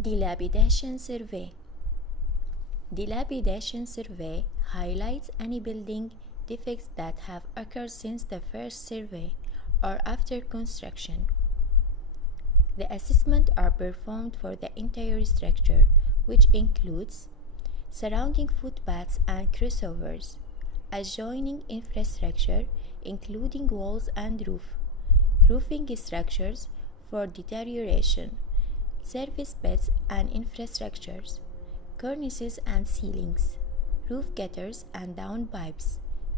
Dilapidation survey. Dilapidation survey highlights any building defects that have occurred since the first survey or after construction. The assessments are performed for the entire structure, which includes surrounding footpaths and crossovers, adjoining infrastructure including walls and roofing structures for deterioration, service beds and infrastructures, cornices and ceilings, roof gutters and downpipes,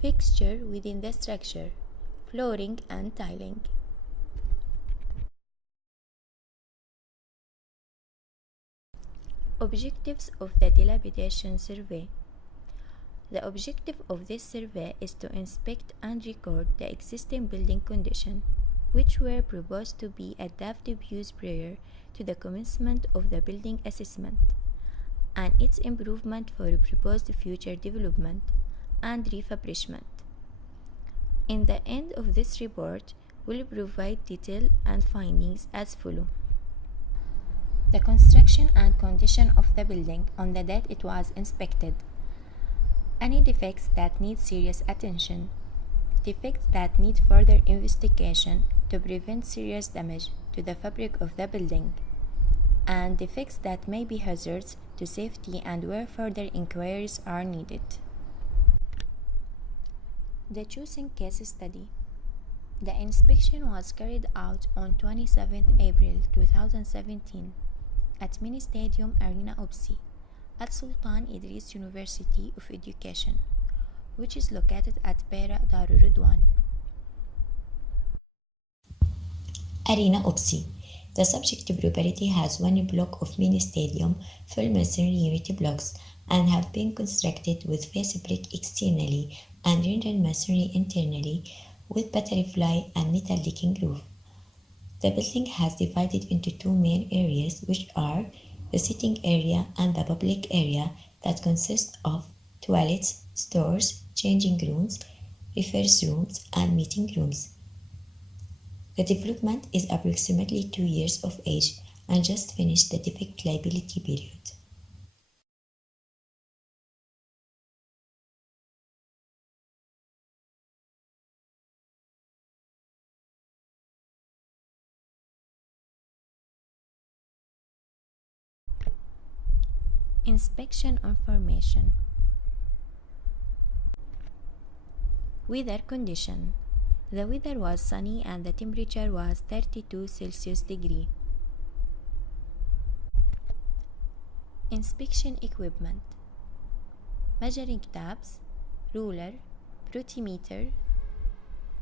fixture within the structure, flooring and tiling. Objectives of the dilapidation survey. The objective of this survey is to inspect and record the existing building condition, which were proposed to be adaptive use prior to the commencement of the building assessment, and its improvement for proposed future development and refurbishment. In the end of this report, we'll provide detail and findings as follows. The construction and condition of the building on the date it was inspected. Any defects that need serious attention. Defects that need further investigation to prevent serious damage to the fabric of the building. And defects that may be hazards to safety and where further inquiries are needed. The chosen case study. The inspection was carried out on 27 April 2017 at Mini Stadium Arena UPSI at Sultan Idris University of Education, which is located at Beira Darul Ridwan. Arena UPSI. The subject property has one block of mini stadium full masonry unit blocks and have been constructed with face brick externally and rendered masonry internally with butterfly and metal decking roof. The building has divided into two main areas, which are the sitting area and the public area that consist of toilets, stores, changing rooms, reference rooms, and meeting rooms. The development is approximately 2 years of age and just finished the defect liability period. Inspection information. Weather condition. The weather was sunny and the temperature was 32 Celsius degree. Inspection equipment. Measuring tabs, ruler, protimeter,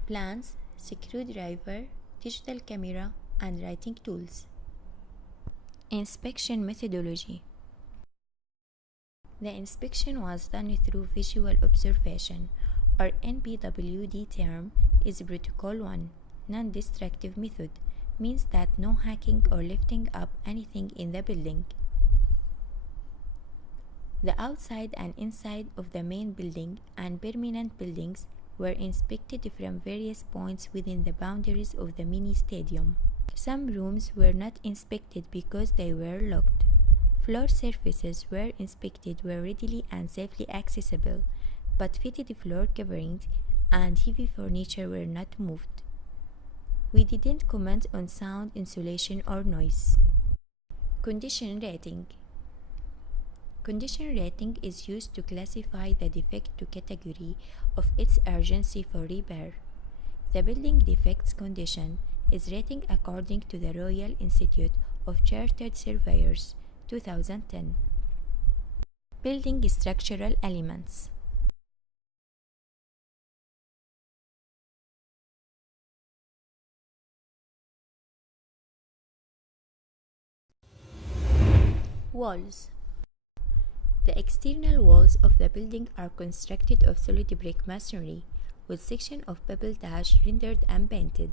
plans, screwdriver, digital camera, and writing tools. Inspection methodology. The inspection was done through visual observation, or NPWD term is Protocol 1, non-destructive method, means that no hacking or lifting up anything in the building. The outside and inside of the main building and permanent buildings were inspected from various points within the boundaries of the mini stadium. Some rooms were not inspected because they were locked. Floor surfaces were inspected were readily and safely accessible, but fitted floor coverings and heavy furniture were not moved. We didn't comment on sound insulation or noise. Condition rating. Condition rating is used to classify the defect to category of its urgency for repair. The building defects condition is rating according to the Royal Institute of Chartered Surveyors, 2010. Building structural elements. Walls. The external walls of the building are constructed of solid brick masonry with section of pebble dash rendered and painted.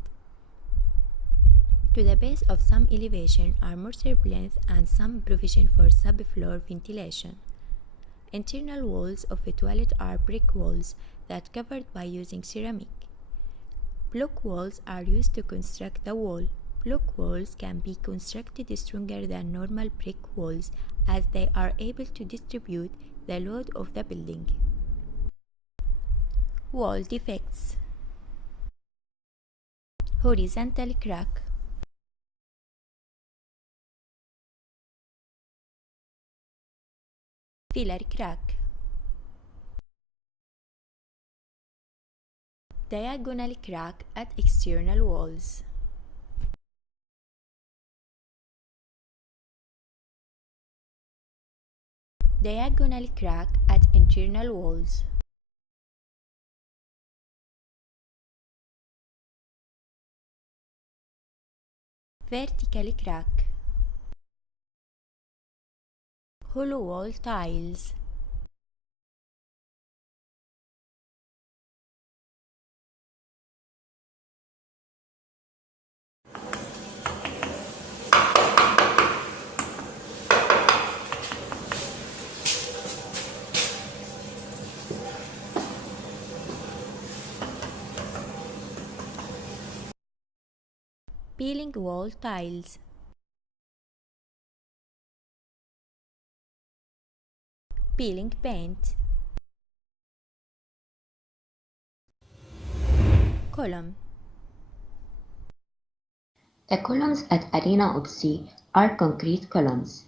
To the base of some elevation are mortar plinth and some provision for subfloor ventilation. Internal walls of a toilet are brick walls that covered by using ceramic. Block walls are used to construct the wall. Block walls can be constructed stronger than normal brick walls as they are able to distribute the load of the building. Wall defects: horizontal crack, pillar crack, diagonal crack at external walls, diagonal crack at internal walls, vertical crack, hollow wall tiles, peeling wall tiles, peeling paint, column. The columns at Arena UPSI are concrete columns.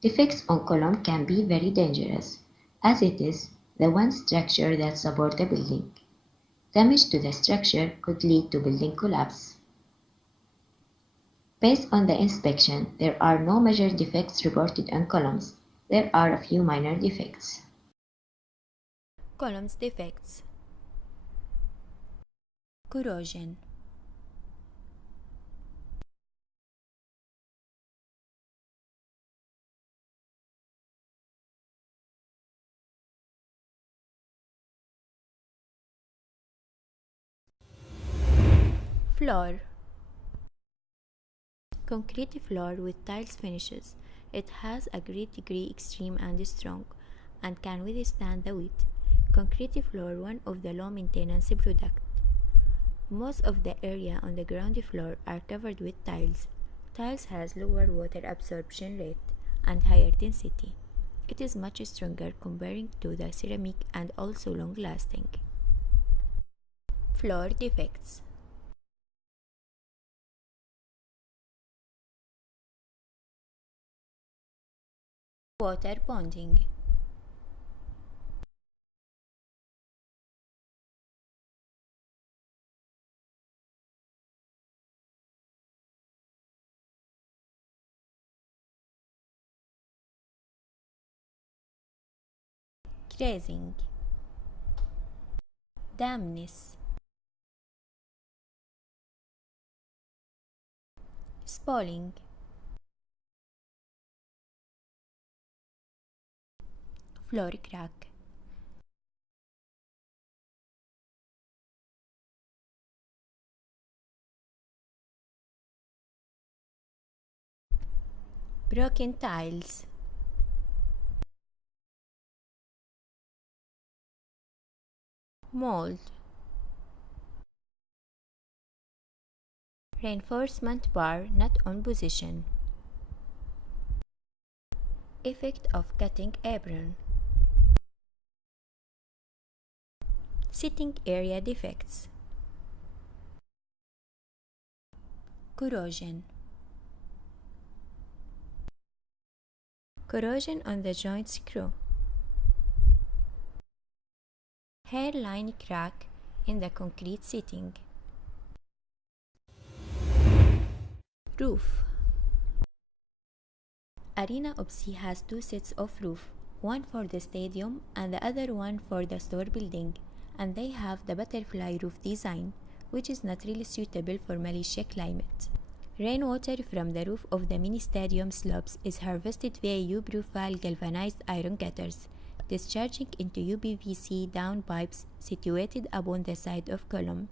Defects on column can be very dangerous, as it is the one structure that supports the building. Damage to the structure could lead to building collapse. Based on the inspection, there are no major defects reported on columns. There are a few minor defects. Columns defects: corrosion, floor, concrete floor with tiles finishes. It has a great degree extreme and strong and can withstand the weight. Concrete floor, one of the low maintenance product. Most of the area on the ground floor are covered with tiles. Tiles has lower water absorption rate and higher density. It is much stronger comparing to the ceramic and also long lasting. Floor defects: water bonding, grazing, dampness, spalling, floor crack, broken tiles, mold, reinforcement bar not on position, effect of cutting apron, sitting area defects, corrosion, corrosion on the joint screw, hairline crack in the concrete sitting, roof. Arena UPSI has two sets of roof, one for the stadium and the other one for the store building, and they have the butterfly roof design, which is not really suitable for Malaysia climate. Rainwater from the roof of the mini stadium slopes is harvested via U-profile galvanized iron gutters, discharging into UPVC down pipes situated upon the side of column.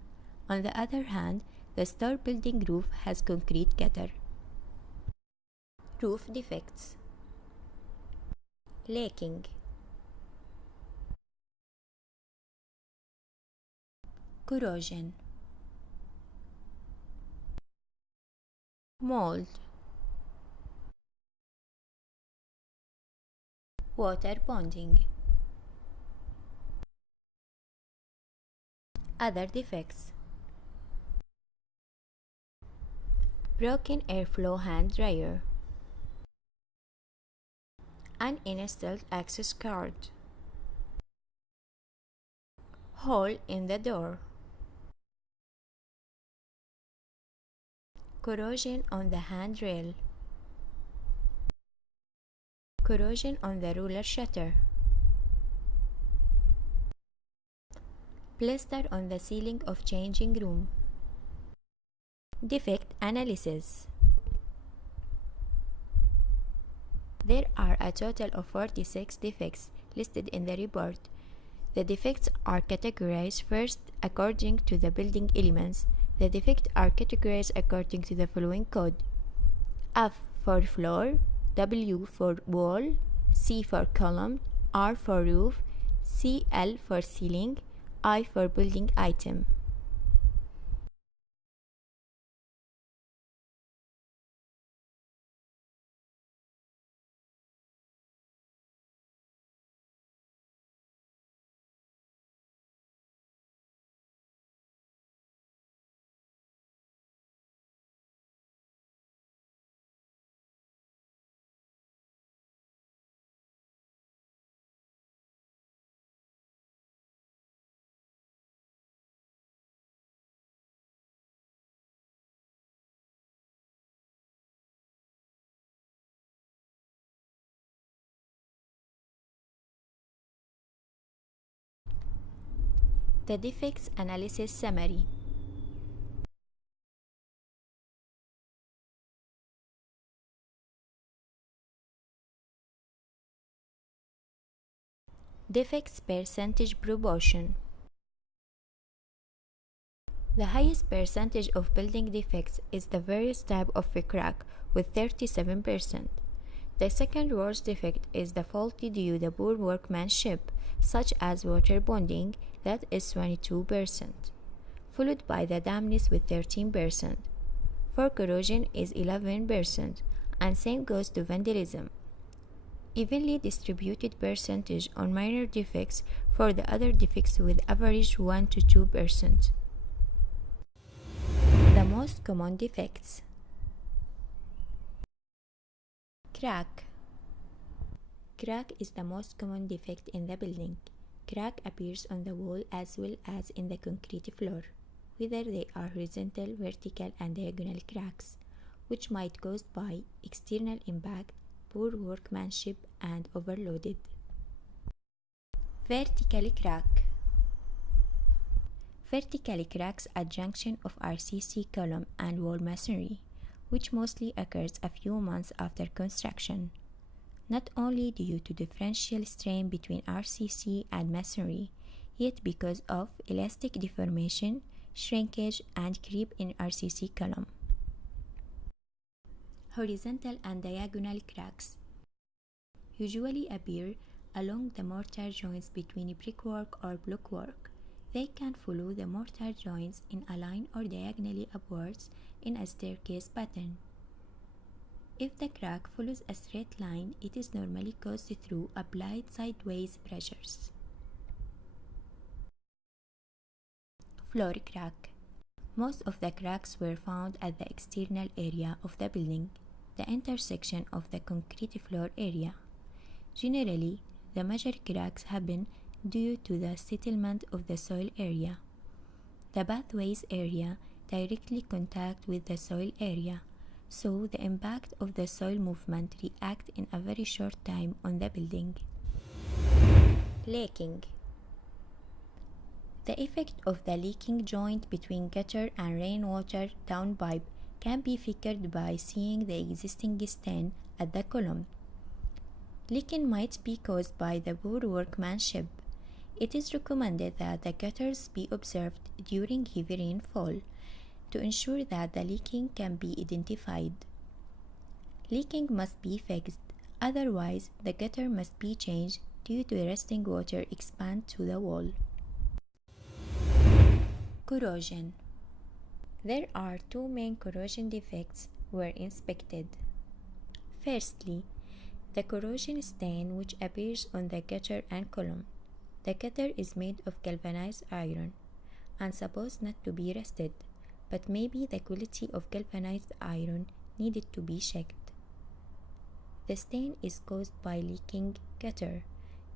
On the other hand, the store building roof has concrete gutter. Roof defects: leaking, corrosion, mold, water bonding. Other defects: broken airflow hand dryer, uninstalled access card, hole in the door, corrosion on the handrail, corrosion on the ruler shutter, blister on the ceiling of changing room. Defect analysis. There are a total of 46 defects listed in the report. The defects are categorized first according to the building elements. The defects are categorized according to the following code: F for floor, W for wall, C for column, R for roof, CL for ceiling, I for building item. The defects analysis summary. Defects percentage proportion. The highest percentage of building defects is the various type of a crack with 37%. The second worst defect is the faulty due to poor workmanship, such as water bonding, that is 22%, followed by the dampness with 13%. For corrosion is 11%, and same goes to vandalism. Evenly distributed percentage on minor defects for the other defects with average 1 to 2%. The most common defects. Crack. Crack is the most common defect in the building. Crack appears on the wall as well as in the concrete floor, whether they are horizontal, vertical, and diagonal cracks, which might be caused by external impact, poor workmanship, and overloaded. Vertical crack. Vertical cracks at junction of RCC column and wall masonry, which mostly occurs a few months after construction, not only due to differential strain between RCC and masonry, yet because of elastic deformation, shrinkage, and creep in RCC column. Horizontal and diagonal cracks usually appear along the mortar joints between brickwork or blockwork. They can follow the mortar joints in a line or diagonally upwards in a staircase pattern. If the crack follows a straight line, it is normally caused through applied sideways pressures. Floor crack. Most of the cracks were found at the external area of the building, the intersection of the concrete floor area. Generally, the major cracks happen due to the settlement of the soil area. The pathways area directly contact with the soil area, so the impact of the soil movement react in a very short time on the building. Leaking. The effect of the leaking joint between gutter and rainwater downpipe can be figured by seeing the existing stain at the column. Leaking might be caused by the poor workmanship. It is recommended that the gutters be observed during heavy rainfall to ensure that the leaking can be identified. Leaking must be fixed, otherwise the gutter must be changed due to resting water expand to the wall. Corrosion. There are two main corrosion defects were inspected. Firstly, the corrosion stain which appears on the gutter and column. The gutter is made of galvanized iron and supposed not to be rusted, but maybe the quality of galvanized iron needed to be checked. The stain is caused by leaking gutter.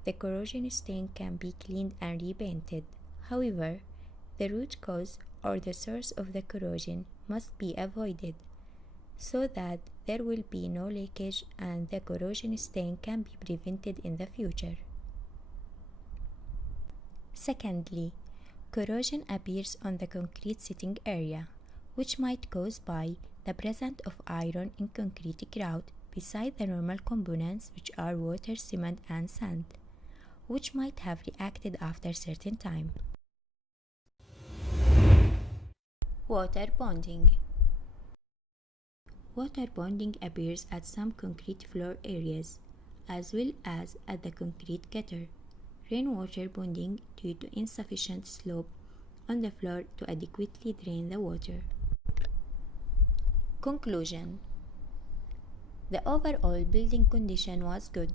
The corrosion stain can be cleaned and repainted. However, the root cause or the source of the corrosion must be avoided so that there will be no leakage and the corrosion stain can be prevented in the future. Secondly, corrosion appears on the concrete sitting area, which might cause by the presence of iron in concrete grout beside the normal components which are water, cement and sand, which might have reacted after certain time. Water bonding. Water bonding appears at some concrete floor areas, as well as at the concrete gutter. Rainwater bonding due to insufficient slope on the floor to adequately drain the water. Conclusion. The overall building condition was good,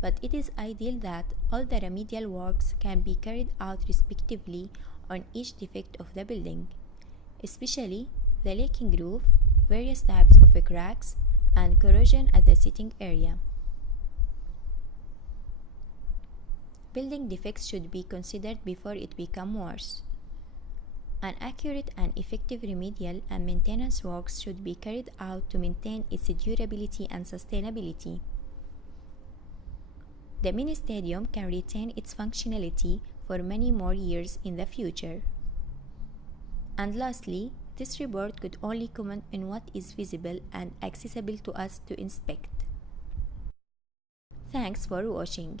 but it is ideal that all the remedial works can be carried out respectively on each defect of the building, especially the leaking roof, various types of cracks, and corrosion at the sitting area. Building defects should be considered before it becomes worse. An accurate and effective remedial and maintenance works should be carried out to maintain its durability and sustainability. The mini stadium can retain its functionality for many more years in the future. And lastly, this report could only comment on what is visible and accessible to us to inspect. Thanks for watching.